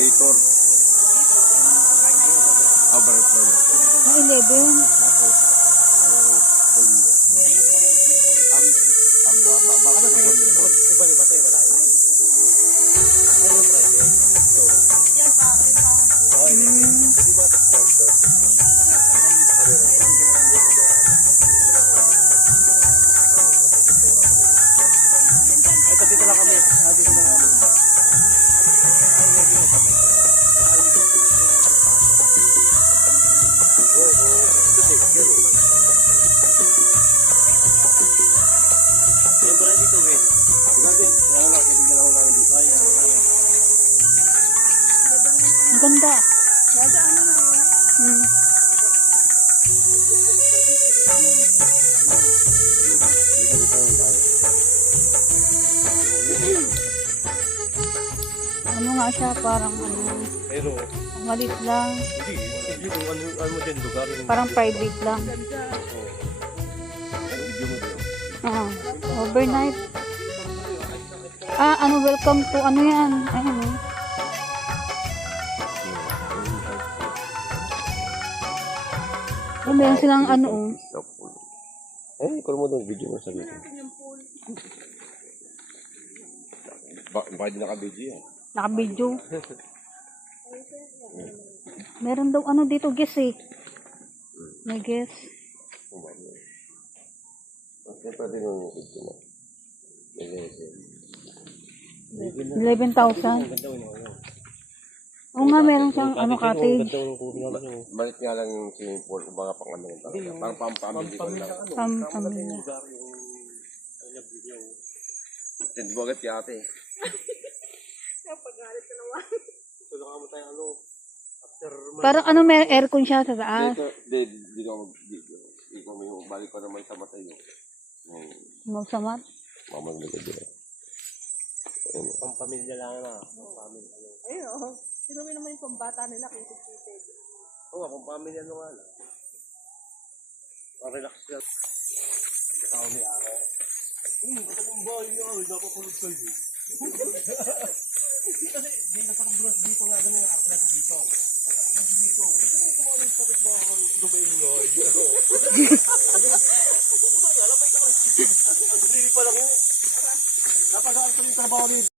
radiator. Overhead na yun. 11. Tapos, full yun. Ang baba Ano naman sige, yun. iba ba tayo? Wala yun. Ay, yung private. So, oh, hindi ba ito? Ito, dito lang kami. Dito lang kami. Yan pala dito, Ben. Tingnan, wala lang, tingnan lang lang dito. Ay, Ang ganda. Hmm. Ano nga siya, parang ano, pero, malit lang. hindi kung ano mo dyan, lugar. Parang private lang. Video mo doon. Oo. Overnight. Ano, welcome to, ano yan? Ay, ano. Oh, meron silang ano, oh. Eh, call mo doon, video mo sa dito. Bakit di naka-video yan? Naka-video. Meron daw ano dito, guess eh. May guess. Bakit pwede nung video mo? 11,000. Oo nga, meron siyang ano, cottage. Malit nga lang yung swimming pool, kung baka pang ano yun talaga. Parang pang-family ko lang. Pamilya. Hindi mo agad kaya ate. Parang ano, may aircon siya sa taas. Hindi ko mag-video. Hindi ko may balik pa naman sa mata yun. Magsamat. Mamagligad yun. Pampamilya lang na. Pampamilya. Ayun, oh. Sino may naman yung pambata nila kung sisipid. Oo, pampamilya nga lang. Relax yan. Ikaw ni Ara. Basta kung bahay niya kami, napakulog kayo. Kasi, di nakapagbulas dito nga ganyan ako natin dito. Nakapagbulas dito. Kasi kung kumawin sa kitbahan, Dubai nga. Alapay ka lang. Ang dili pa lang yun. Napagaan ko yung trabaho niyo.